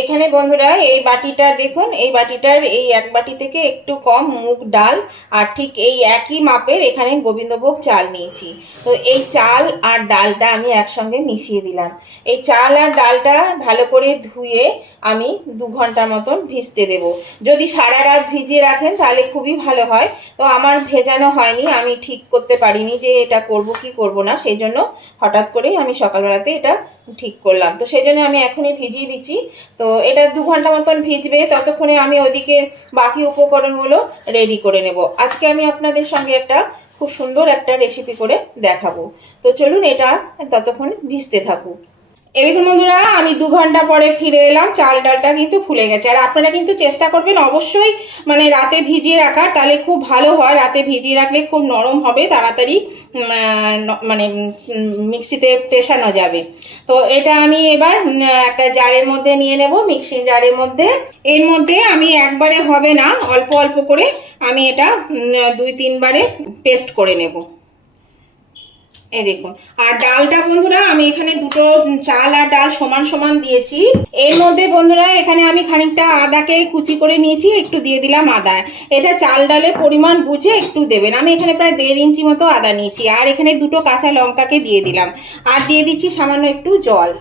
এখানে বন্ধুরা এই বাটিটা দেখুন, এই বাটিটার এই এক বাটি থেকে একটু কম মুগ ডাল আর ঠিক এই একই মাপের এখানে গোবিন্দভোগ চাল নিয়েছি। তো এই চাল আর ডালটা আমি একসঙ্গে মিশিয়ে দিলাম। এই চাল আর ডালটা ভালো করে ধুয়ে আমি 2 ঘন্টা মতন ভিজতে দেব। যদি সারা রাত ভিজিয়ে রাখেন তাহলে খুবই ভালো হয়। তো আমার ভেজানো হয়নি, আমি ঠিক করতে পারিনি যে এটা করব কি করব না, সেই জন্য হঠাৎ করেই আমি সকালবেলাতে এটা ঠিক করলাম। তো সেই জন্য আমি এখনই ভিজিয়ে দিচ্ছি। তো এটা 2 ঘন্টা মতন ভিজবে, ততক্ষণে আমি ওদিকে বাকি উপকরণগুলো রেডি করে নেব। আজকে আমি আপনাদের সঙ্গে একটা খুব সুন্দর একটা রেসিপি করে দেখাবো। তো চলুন এটা ততক্ষণ ভিজতে থাকুক। এই দেখুন বন্ধুরা, আমি 2 ঘন্টা পরে ফিরে এলাম। চাল ডালটা কিন্তু ফুলে গেছে। আর আপনারা কিন্তু চেষ্টা করবেন অবশ্যই মানে রাতে ভিজিয়ে রাখার, তাহলে খুব ভালো হয়। রাতে ভিজিয়ে রাখলে খুব নরম হবে, তাড়াতাড়ি মানে মিক্সিতে পেশানো যাবে। তো এটা আমি এবার একটা জারের মধ্যে নিয়ে নেব, মিক্সিং জারের মধ্যে। এর মধ্যে আমি একবারে হবে না, অল্প অল্প করে আমি এটা 2-3 বারে পেস্ট করে নেব। এই দেখুন। আর ডালটা বন্ধুরা আমি এখানে দুটো চাল আর ডাল সমান সমান দিয়েছি। এর মধ্যে বন্ধুরা এখানে আমি খানিকটা আদাকে কুচি করে নিয়েছি, একটু দিয়ে দিলাম আদা। এটা চাল ডালের পরিমাণ বুঝে একটু দেবেন। আমি এখানে প্রায় 1.5 ইঞ্চি মতো আদা নিয়েছি। আর এখানে দুটো কাঁচা লঙ্কাকে দিয়ে দিলাম। আর দিয়ে দিচ্ছি সামান্য একটু জল।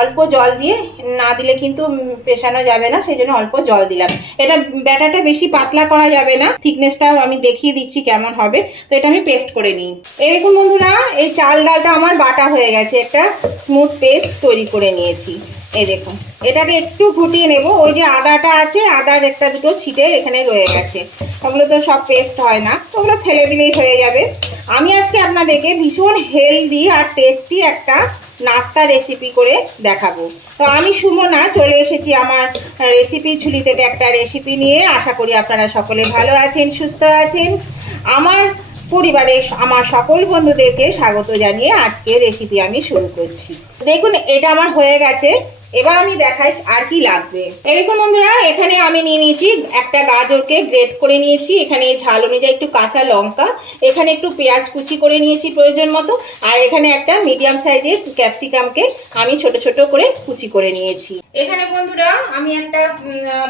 অল্প জল দিয়ে, না দিলে কিন্তু পেশানো যাবে না, সেই জন্য অল্প জল দিলাম। এটা ব্যাটারটা বেশি পাতলা করা যাবে না, থিকনেসটাও আমি দেখিয়ে দিচ্ছি কেমন হবে। তো এটা আমি পেস্ট করে নিই। এই দেখুন বন্ধুরা, এই চাল ডালটা আমার বাটা হয়ে গেছে, একটা স্মুথ পেস্ট তৈরি করে নিয়েছি। এই দেখুন, এটাকে একটু ঘুটিয়ে নেব। ওই যে আদাটা আছে, আদার একটা দুটো ছিটে এখানে রয়ে গেছে, ওগুলো তো সব পেস্ট হয় না, ওগুলো ফেলে দিলেই হয়ে যাবে। আমি আজকে আপনাদেরকে ভীষণ হেলদি আর টেস্টি একটা নাস্তা রেসিপি করে দেখাবো। তো আমি সুমনা চলে এসেছি আমার রেসিপি ঝুলি থেকে একটা রেসিপি নিয়ে। আশা করি আপনারা সকলে ভালো আছেন, সুস্থ আছেন। আমার পরিবারে আমার সকল বন্ধুদেরকে স্বাগত জানিয়ে আজকে রেসিপি আমি শুরু করছি। দেখুন এটা আমার হয়ে গেছে। এবার আমি দেখাই আর কি লাগবে। এরকম বন্ধুরা, এখানে আমি নিয়ে নিয়েছি একটা গাজরকে গ্রেট করে নিয়েছি, এখানে ঝাল অনুযায়ী একটু কাঁচা লঙ্কা, এখানে একটু পেঁয়াজ কুচি করে নিয়েছি প্রয়োজন মতো, আর এখানে একটা মিডিয়াম সাইজের ক্যাপসিকামকে আমি ছোট ছোট করে কুচি করে নিয়েছি। এখানে বন্ধুরা আমি একটা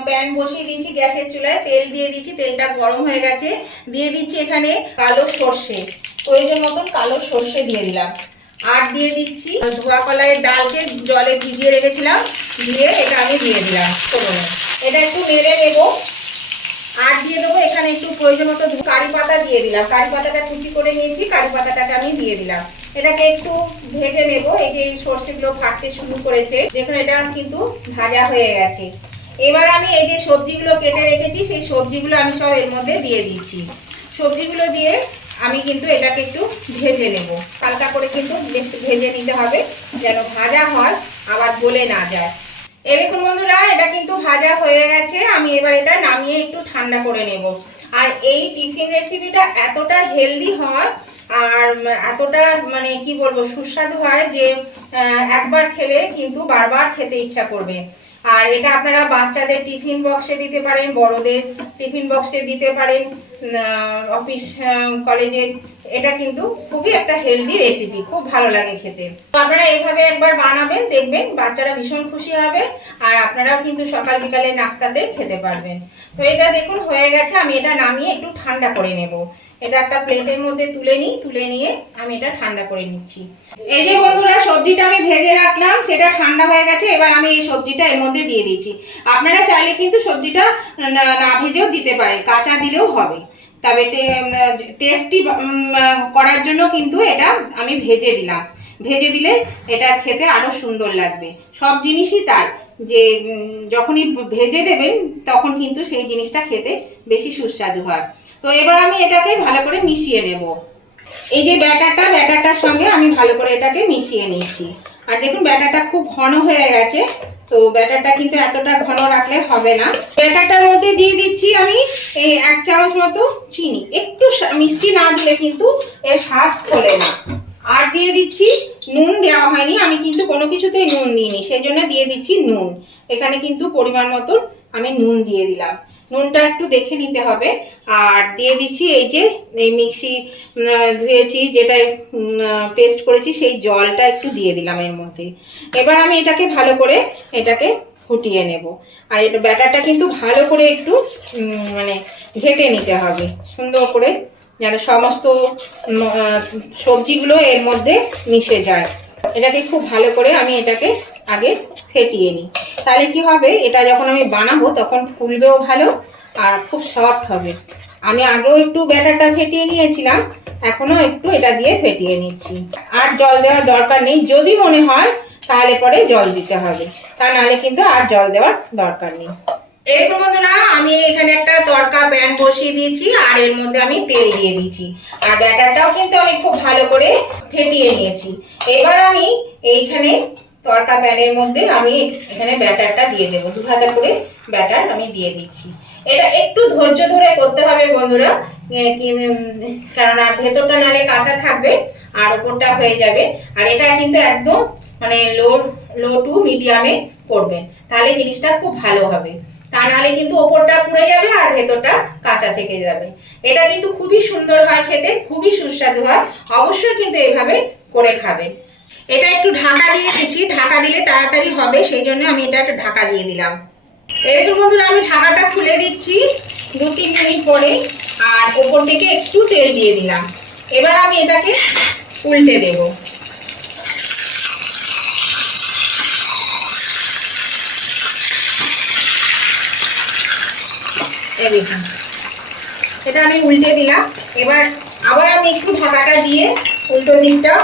প্যান বসিয়ে দিয়েছি গ্যাসের চুলায়, তেল দিয়ে দিয়েছি, তেলটা গরম হয়ে গেছে। দিয়ে দিচ্ছি এখানে কালো সর্ষে, প্রয়োজন মতন কালো সর্ষে দিয়ে দিলাম। আর দিয়ে দিচ্ছি ধোয়া কলাইয়ের ডালকে জলে ভিজিয়ে রেখেছিলাম, দিয়ে এটা আমি দিয়ে দিলাম। এটা একটু নেড়ে নেব। আর দিয়ে দেবো এখানে একটু প্রয়োজন মতো কারি পাতা দিয়ে দিলাম। কারি পাতাটা কুচি করে নিয়েছি, কারি পাতাটাকে আমি দিয়ে দিলাম। এটাকে একটু ভেজে নেব। এই যে সর্ষেগুলো ফাটতে শুরু করেছে, দেখুন এটা কিন্তু ভাজা হয়ে গেছে। এবার আমি এই যে সবজিগুলো কেটে রেখেছি, সেই সবজিগুলো আমি সব এর মধ্যে দিয়ে দিচ্ছি। সবজিগুলো দিয়ে আমি কিন্তু এটাকে একটু ভেজে নেব, হালকা করে কিন্তু বেশ ভেজে নিতে হবে, যেন ভাজা হয় আবার গলে না যায়। এই দেখুন বন্ধুরা, এটা কিন্তু ভাজা হয়ে গেছে। আমি এবার এটা নামিয়ে একটু ঠান্ডা করে নেব। আর এই টিফিন রেসিপিটা এতটা হেলদি হয় আর এতটা মানে কি বলবো সুস্বাদু হয় যে একবার খেলে কিন্তু বারবার খেতে ইচ্ছা করবে। আর এটা আপনারা বাচ্চাদের টিফিন বক্সে দিতে পারেন, বড়দের টিফিন বক্সে দিতে পারেন, অফিস কলেজে। এটা কিন্তু খুবই একটা হেলদি রেসিপি, খুব ভালো লাগে খেতে। তো আপনারা এইভাবে একবার বানাবেন, দেখবেন বাচ্চারা ভীষণ খুশি হবে, আর আপনারাও কিন্তু সকাল বিকালে নাস্তাতে খেতে পারবেন। তো এটা দেখুন হয়ে গেছে। আমি এটা নামিয়ে একটু ঠান্ডা করে নেব। এটা একটা প্লেটের মধ্যে তুলে নিই, তুলে নিয়ে আমি এটা ঠান্ডা করে নিচ্ছি। এই যে বন্ধুরা, সবজিটা আমি ভেজে রাখলাম, সেটা ঠান্ডা হয়ে গেছে। এবার আমি এই সবজিটা এর মধ্যে দিয়ে দিচ্ছি। আপনারা চাইলে কিন্তু সবজিটা না ভেজেও দিতে পারেন, কাঁচা দিলেও হবে। তবে টেস্টি করার জন্য কিন্তু এটা আমি ভেজে দিলাম। ভেজে দিলে এটা খেতে আরো সুন্দর লাগবে। সব জিনিসই তাই, যে যখনই ভেজে দেবেন তখন কিন্তু সেই জিনিসটা খেতে বেশি সুস্বাদু হয়। তো এবার আমি এটাকে ভালো করে মিশিয়ে নেব। এই যে ব্যাটারটার সঙ্গে আমি ভালো করে এটাকে মিশিয়ে নিয়েছি। আর দেখুন ব্যাটারটা খুব ঘন হয়ে গেছে। তো ব্যাটারটা কিন্তু এতটা ঘন রাখলে হবে না। ব্যাটারটার মধ্যে দিয়ে দিচ্ছি আমি এই 1 চামচ মতো চিনি। একটু মিষ্টি না দিলে কিন্তু এর স্বাদ ফোলে না। আর দিয়ে দিচ্ছি নুন, দেওয়া হয়নি, আমি কিন্তু কোনো কিছুতেই নুন দিইনি, সেই জন্য দিয়ে দিচ্ছি নুন। এখানে কিন্তু পরিমাণ মতো আমি নুন দিয়ে দিলাম। নুনটা একটু দেখে নিতে হবে। আর দিয়ে দিচ্ছি এই যে এই মিক্সি ধুয়েছি, যেটা পেস্ট করেছি, সেই জলটা একটু দিয়ে দিলাম এর মধ্যে। এবার আমি এটাকে ভালো করে এটাকে ফুটিয়ে নেব। আর এটা ব্যাটারটা কিন্তু ভালো করে একটু মানে ঘেটে নিতে হবে সুন্দর করে, যেন সমস্ত সবজিগুলো এর মধ্যে মিশে যায়। এটাকে খুব ভালো করে আমি এটাকে আগে ফেটিয়ে নিই, তাহলে কি হবে, এটা যখন আমি বানাবো তখন ফুলবেও ভালো আর খুব সফট হবে। আমি আগেও একটু ব্যাটারটা ফেটিয়ে নিয়েছিলাম, এখনো একটু এটা দিয়ে ফেটিয়ে নিচ্ছি। আর জল দেওয়ার দরকার নেই, যদি মনে হয় তাহলে পরে জল দিতে হবে, তা নাহলে কিন্তু আর জল দেওয়ার দরকার নেই। এরকম বন্ধুরা আমি এখানে একটা তড়কা প্যান বসিয়ে দিয়েছি আর এর মধ্যে আমি তেল দিয়ে দিয়েছি, আর ব্যাটারটাও কিন্তু আমি খুব ভালো করে ফেটিয়ে নিয়েছি। এবার আমি এইখানে তড়কা প্যানের মধ্যে আমি এখানে ব্যাটারটা দিয়ে দেবো, 2 হাতা করে ব্যাটার আমি দিয়ে দিচ্ছি। এটা একটু ধৈর্য ধরে করতে হবে বন্ধুরা, কেননা ভেতরটা নালে কাঁচা থাকবে আর ওপরটা হয়ে যাবে। আর এটা কিন্তু একদম মানে লো টু মিডিয়ামে করবেন, তাহলে জিনিসটা খুব ভালো হবে, তা নাহলে কিন্তু ওপরটা পুড়ে যাবে আর ভেতরটা কাঁচা থেকে যাবে। এটা কিন্তু খুবই সুন্দর হয় খেতে, খুবই সুস্বাদু হয়, অবশ্যই কিন্তু এইভাবে করে খাবেন। এটা একটু ঢাকা দিয়ে দিচ্ছি, ঢাকা দিলে তাড়াতাড়ি হবে, সেই জন্য আমি এটা একটা ঢাকা দিয়ে দিলাম। এরকম বন্ধুরা আমি ঢাকাটা খুলে দিচ্ছি 2-3 মিনিট পরে, আর ওপর থেকে একটু তেল দিয়ে দিলাম। এবার আমি এটাকে উল্টে দেব। দেখুন এটা আমি উল্টে দিলাম। এবার আবার আমি একটু ঢাকাটা দিয়ে উল্টো দিকটা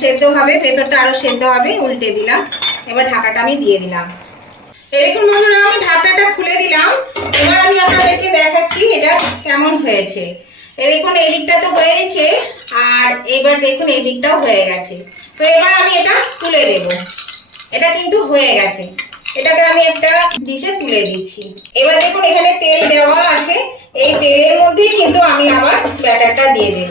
সেদ্ধ হবে, ভেতরটা আরো সেদ্ধ হবে, উল্টে দিলাম। এবার ঢাকাটা আমি দিয়ে দিলাম। দেখুন বন্ধুরা আমি ঢাকনাটা খুলে দিলাম। এবার আমি আপনাদেরকে দেখাচ্ছি এটা কেমন হয়েছে। দেখুন এই দিকটা তো হয়েছে, আর এবার দেখুন এই দিকটাও হয়ে গেছে। তো এবার আমি এটা তুলে দেব। এটা কিন্তু হয়ে গেছে, এটাকে আমি একটা ডিশে তুলে দিচ্ছি। এবার দেখুন এখানে তেল দেওয়া আছে, এই তেলের মধ্যেই কিন্তু আমি আবার ব্যাটারটা দিয়ে দেব।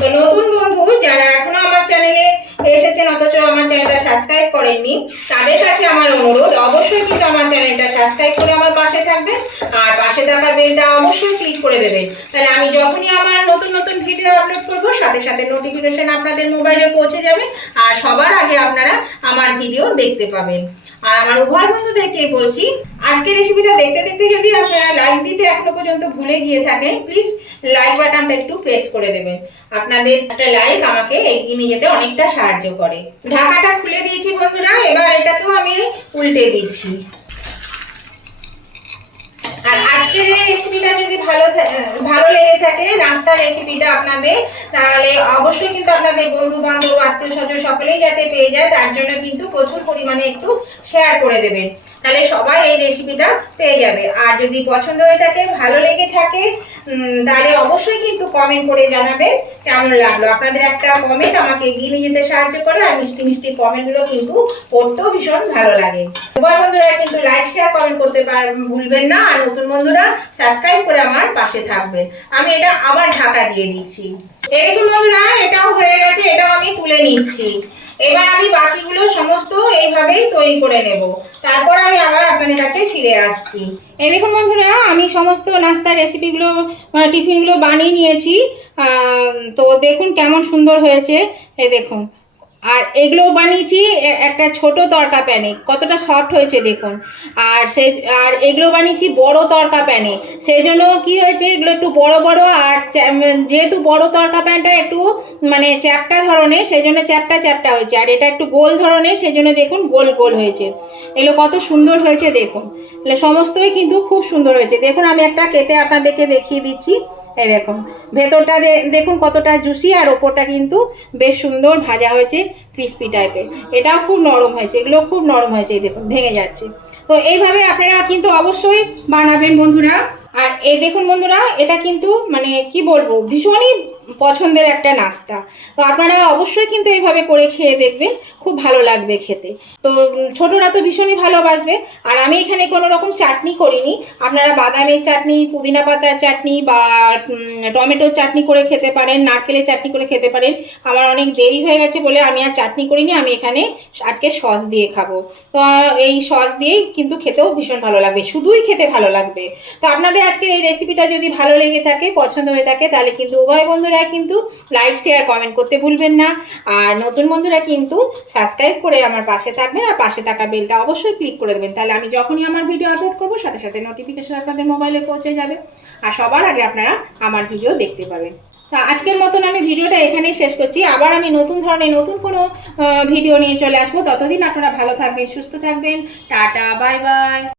তো নতুন বন্ধু যারা এখনো আমার চ্যানেলে এসেছেন অথচ আমার চ্যানেলটা সাবস্ক্রাইব করেননি, তাদের কাছে আমার অনুরোধ অবশ্যই কিন্তু আমার চ্যানেলটা সাবস্ক্রাইব করে আমার পাশে থাকবেন, আর পাশে থাকা বেলটা অবশ্যই ক্লিক করে দেবেন, তাহলে আমি যখনই আমার নতুন নতুন ভিডিও আপলোড করব সাথে সাথে নোটিফিকেশন আপনাদের মোবাইলে পৌঁছে যাবে, আর সবার আগে আপনারা আমার ভিডিও দেখতে পাবেন। আর আমার উভয় বন্ধুদেরকে বলছি, আজকের রেসিপিটা দেখতে দেখতে যদি আপনারা লাইক দিতে এখনো পর্যন্ত ভুলে গিয়ে থাকেন, প্লিজ লাইক বাটনটা একটু প্রেস করে দেবেন। আপনাদের একটা লাইক আমাকে এগিয়ে নিয়ে যেতে অনেকটা সাহায্য করে। ঢাকাটা খুলে দিয়েছি বন্ধুরা, এবার এটাকেও আমি উল্টে দিচ্ছি। আর আজকের এই রেসিপিটা যদি ভালো লেগে থাকে, নাস্তার রেসিপিটা আপনাদের, তাহলে অবশ্যই কিন্তু আপনাদের বন্ধু বান্ধব আত্মীয় স্বজন সকলেই যাতে পেয়ে যায়, তার জন্য কিন্তু প্রচুর পরিমাণে একটু শেয়ার করে দেবেন, তাহলে সবাই এই রেসিপিটা পেয়ে যাবে। আর যদি পছন্দ হয়ে থাকে, ভালো লেগে থাকে, তাহলে অবশ্যই কিন্তু কমেন্ট করে জানাবেন কেমন লাগলো। আপনাদের একটা কমেন্ট আমাকে এগিয়ে নিয়ে যেতে সাহায্য করে, আর মিষ্টি মিষ্টি কমেন্টগুলো কিন্তু পড়তেও ভীষণ ভালো লাগে। সবাই বন্ধুরা কিন্তু লাইক শেয়ার কমেন্ট করতে ভুলবেন না, আর নতুন বন্ধুরা সাবস্ক্রাইব করে আমার পাশে থাকবেন। আমি এটা আবার ঢাকা দিয়ে দিচ্ছি। এইগুলো বন্ধুরা এটাও হয়ে গেছে, এটাও আমি তুলে নিচ্ছি। এবার আমি বাকিগুলো সমস্ত এইভাবেই তৈরি করে নেব, তারপর আমি আবার আপনাদের কাছে ফিরে আসছি। এই দেখুন বন্ধুরা আমি সমস্ত নাস্তার রেসিপিগুলো টিফিনগুলো বানিয়ে নিয়েছি। তো দেখুন কেমন সুন্দর হয়েছে, এই দেখুন। আর এগুলো বানিয়েছি একটা ছোট তড়কা প্যানে, কতটা সফট হয়েছে দেখুন। আর এগুলো বানিয়েছি বড় তড়কা প্যানে, সেই জন্য কী হয়েছে, এগুলো একটু বড় বড়, আর যেহেতু বড় তড়কা প্যানটা একটু মানে চ্যাপ্টা ধরনের, সেই জন্য চ্যাপ্টা হয়েছে। আর এটা একটু গোল ধরনের, সেই জন্য দেখুন গোল গোল হয়েছে। এগুলো কত সুন্দর হয়েছে দেখুন, সমস্তই কিন্তু খুব সুন্দর হয়েছে। দেখুন আমি একটা কেটে আপনাদেরকে দেখিয়ে দিচ্ছি। এই দেখুন ভেতরটা দেখুন কতটা জুসি, আর ওপরটা কিন্তু বেশ সুন্দর ভাজা হয়েছে, ক্রিস্পি টাইপের। এটাও খুব নরম হয়েছে, এগুলো খুব নরম হয়েছে, দেখুন ভেঙে যাচ্ছে। তো এইভাবে আপনারা কিন্তু অবশ্যই বানাবেন বন্ধুরা। আর এই দেখুন বন্ধুরা এটা কিন্তু মানে কি বলবো, ভীষণই পছন্দের একটা নাস্তা। তো আপনারা অবশ্যই কিন্তু এইভাবে করে খেয়ে দেখবেন, খুব ভালো লাগবে খেতে। তো ছোটরা তো ভীষণই ভালোবাসবে। আর আমি এখানে কোনো রকম চাটনি করিনি, আপনারা বাদামের চাটনি, পুদিনা পাতার চাটনি বা টমেটোর চাটনি করে খেতে পারেন, নারকেলের চাটনি করে খেতে পারেন। আমার অনেক দেরি হয়ে গেছে বলে আমি আর চাটনি করিনি, আমি এখানে আজকে সস দিয়ে খাবো। তো এই সস দিয়েই কিন্তু খেতেও ভীষণ ভালো লাগবে, শুধুই খেতে ভালো লাগবে। তো আপনাদের আজকের এই রেসিপিটা যদি ভালো লেগে থাকে, পছন্দ হয়ে থাকে, তাহলে কিন্তু উভয় বন্ধুরা বন্ধুরা কিন্তু লাইক শেয়ার কমেন্ট করতে ভুলবেন না, আর নতুন বন্ধুরা কিন্তু সাবস্ক্রাইব করে আমার পাশে থাকবেন, আর পাশে থাকা বেলটা অবশ্যই ক্লিক করে দেবেন, তাহলে আমি যখনই আমার ভিডিও আপলোড করবো সাথে সাথে নোটিফিকেশন আপনাদের মোবাইলে পৌঁছে যাবে, আর সবার আগে আপনারা আমার ভিডিও দেখতে পাবেন। তা আজকের মতন আমি ভিডিওটা এখানেই শেষ করছি। আবার আমি নতুন ধরনের নতুন কোনো ভিডিও নিয়ে চলে আসবো। ততদিন আপনারা ভালো থাকবেন, সুস্থ থাকবেন। Tata, bye bye.